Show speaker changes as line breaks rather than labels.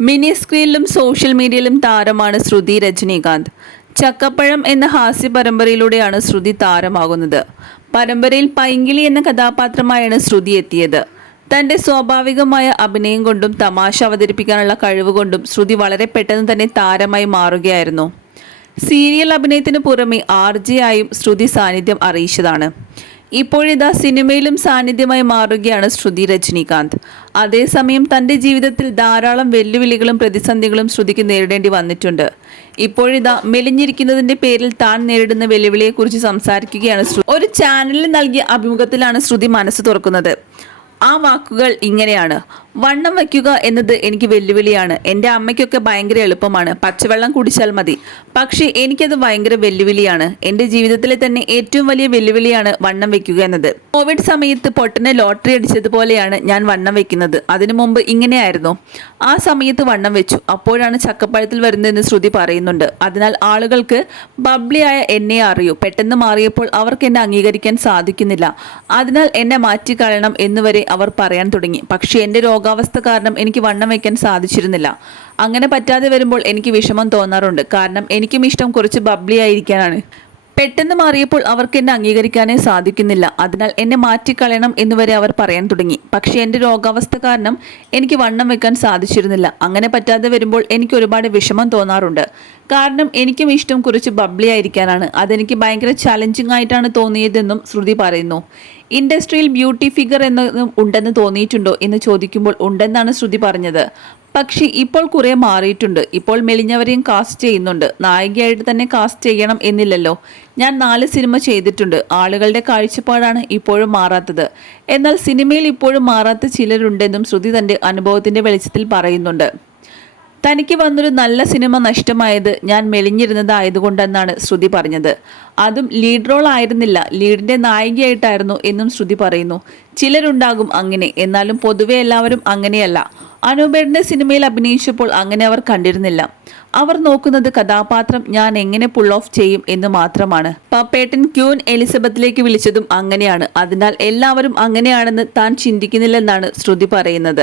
Mini സ്ക്രീനിലും social മീഡിയയിലും താരമാണ് ശ്രുതി രജനീകാന്ത്. ചക്കപ്പഴം എന്ന ഹാസ്യ പരമ്പരയിലൂടെയാണ് ശ്രുതി താരമാകുന്നത്. പരമ്പരയിൽ പൈങ്കിളി എന്ന കഥാപാത്രമായാണ് ശ്രുതി എത്തിയത്. തന്റെ സ്വാഭാവികമായ അഭിനയം കൊണ്ടും തമാശ അവതരിപ്പിക്കാനുള്ള കഴിവ് കൊണ്ടും ശ്രുതി വളരെ പെട്ടെന്ന് തന്നെ താരമായി മാറുകയായിരുന്നു. സീരിയൽ അഭിനയത്തിന് പുറമെ ആർ ജെ ആയും ശ്രുതി സാന്നിധ്യം അറിയിച്ചതാണ്. ഇപ്പോഴിതാ സിനിമയിലും സാന്നിധ്യമായി മാറുകയാണ് ശ്രുതി രജനീകാന്ത്. അതേസമയം തന്റെ ജീവിതത്തിൽ ധാരാളം വെല്ലുവിളികളും പ്രതിസന്ധികളും ശ്രുതിക്ക് നേരിടേണ്ടി വന്നിട്ടുണ്ട്. ഇപ്പോഴിതാ മെലിഞ്ഞിരിക്കുന്നതിന്റെ പേരിൽ താൻ നേരിടുന്ന വെല്ലുവിളിയെക്കുറിച്ച് സംസാരിക്കുകയാണ് ശ്രുതി. ഒരു ചാനലിൽ നൽകിയ അഭിമുഖത്തിലാണ് ശ്രുതി മനസ്സ് തുറക്കുന്നത്. ആ വാക്കുകൾ ഇങ്ങനെയാണ്. വണ്ണം വയ്ക്കുക എന്നത് എനിക്ക് വെല്ലുവിളിയാണ്. എന്റെ അമ്മയ്ക്കൊക്കെ ഭയങ്കര എളുപ്പമാണ്. പച്ചവെള്ളം കുടിച്ചാൽ മതി. പക്ഷേ എനിക്കത് ഭയങ്കര വെല്ലുവിളിയാണ്. എന്റെ ജീവിതത്തിലെ തന്നെ ഏറ്റവും വലിയ വെല്ലുവിളിയാണ് വണ്ണം വയ്ക്കുക എന്നത്. കോവിഡ് സമയത്ത് പൊട്ടനെ ലോട്ടറി അടിച്ചതുപോലെയാണ് ഞാൻ വണ്ണം വയ്ക്കുന്നത്. അതിനു മുമ്പ് ഇങ്ങനെയായിരുന്നു. ആ സമയത്ത് വണ്ണം വെച്ചു. അപ്പോഴാണ് ചക്കപ്പഴത്തിൽ വരുന്നതെന്ന് ശ്രുതി പറയുന്നുണ്ട്. അതിനാൽ ആളുകൾക്ക് ബബ്ലിയായ എന്നെ അറിയൂ. പെട്ടെന്ന് മാറിയപ്പോൾ അവർക്ക് എന്നെ അംഗീകരിക്കാൻ സാധിക്കുന്നില്ല. അതിനാൽ എന്നെ മാറ്റിക്കളയണം എന്നുവരെ അവർ പറയാൻ തുടങ്ങി. പക്ഷേ എന്റെ രോഗാവസ്ഥ കാരണം എനിക്ക് വണ്ണം വയ്ക്കാൻ സാധിച്ചിരുന്നില്ല. അങ്ങനെ പറ്റാതെ വരുമ്പോൾ എനിക്ക് വിഷമം തോന്നാറുണ്ട്. കാരണം എനിക്കും ഇഷ്ടം കുറച്ച് ബബ്ലി ആയിരിക്കാനാണ്. പെട്ടെന്ന് മാറിയപ്പോൾ അവർക്ക് എന്നെ അംഗീകരിക്കാനേ സാധിക്കുന്നില്ല. അതിനാൽ എന്നെ മാറ്റിക്കളയണം എന്നുവരെ അവർ പറയാൻ തുടങ്ങി. പക്ഷേ എന്റെ രോഗാവസ്ഥ കാരണം എനിക്ക് വണ്ണം വെക്കാൻ സാധിച്ചിരുന്നില്ല. അങ്ങനെ പറ്റാതെ വരുമ്പോൾ എനിക്ക് ഒരുപാട് വിഷമം തോന്നാറുണ്ട്. കാരണം എനിക്കും ഇഷ്ടം കുറച്ച് ബബ്ലി ആയിരിക്കാനാണ്. അതെനിക്ക് ഭയങ്കര ചലഞ്ചിങ് ആയിട്ടാണ് തോന്നിയതെന്നും ശ്രുതി പറയുന്നു. ഇൻഡസ്ട്രിയിൽ ബ്യൂട്ടി ഫിഗർ എന്നതും ഉണ്ടെന്ന് തോന്നിയിട്ടുണ്ടോ എന്ന് ചോദിക്കുമ്പോൾ ഉണ്ടെന്നാണ് ശ്രുതി പറഞ്ഞത്. പക്ഷേ ഇപ്പോൾ കുറേ മാറിയിട്ടുണ്ട്. ഇപ്പോൾ മെലിഞ്ഞവരെയും കാസ്റ്റ് ചെയ്യുന്നുണ്ട്. നായികയായിട്ട് തന്നെ കാസ്റ്റ് ചെയ്യണം എന്നില്ലല്ലോ. ഞാൻ നാല് സിനിമ ചെയ്തിട്ടുണ്ട്. ആളുകളുടെ കാഴ്ചപ്പാടാണ് ഇപ്പോഴും മാറാത്തത്. എന്നാൽ സിനിമയിൽ ഇപ്പോഴും മാറാത്ത ചിലരുണ്ടെന്നും ശ്രുതി തന്റെ അനുഭവത്തിന്റെ വെളിച്ചത്തിൽ പറയുന്നുണ്ട്. തനിക്ക് വന്നൊരു നല്ല സിനിമ നഷ്ടമായത് ഞാൻ മെലിഞ്ഞിരുന്നത് മെലിഞ്ഞിരുന്നതായതുകൊണ്ടെന്നാണ് ശ്രുതി പറഞ്ഞത്. അതും ലീഡ് റോൾ ആയിരുന്നില്ല. ലീഡിന്റെ നായികയായിട്ടായിരുന്നു എന്നും ശ്രുതി പറയുന്നു. ചിലരുണ്ടാകും അങ്ങനെ. എന്നാലും പൊതുവെ എല്ലാവരും അങ്ങനെയല്ല. അനൂപേടിന്റെ സിനിമയിൽ അഭിനയിച്ചപ്പോൾ അങ്ങനെ അവർ കണ്ടിരുന്നില്ല. അവർ നോക്കുന്നത് കഥാപാത്രം ഞാൻ എങ്ങനെ പുൾ ഓഫ് ചെയ്യും എന്ന് മാത്രമാണ്. പപ്പേട്ടൻ ക്യൂൻ എലിസബത്തിലേക്ക് വിളിച്ചതും അങ്ങനെയാണ്. അതിനാൽ എല്ലാവരും അങ്ങനെയാണെന്ന് താൻ ചിന്തിക്കുന്നില്ലെന്നാണ് ശ്രുതി പറയുന്നത്.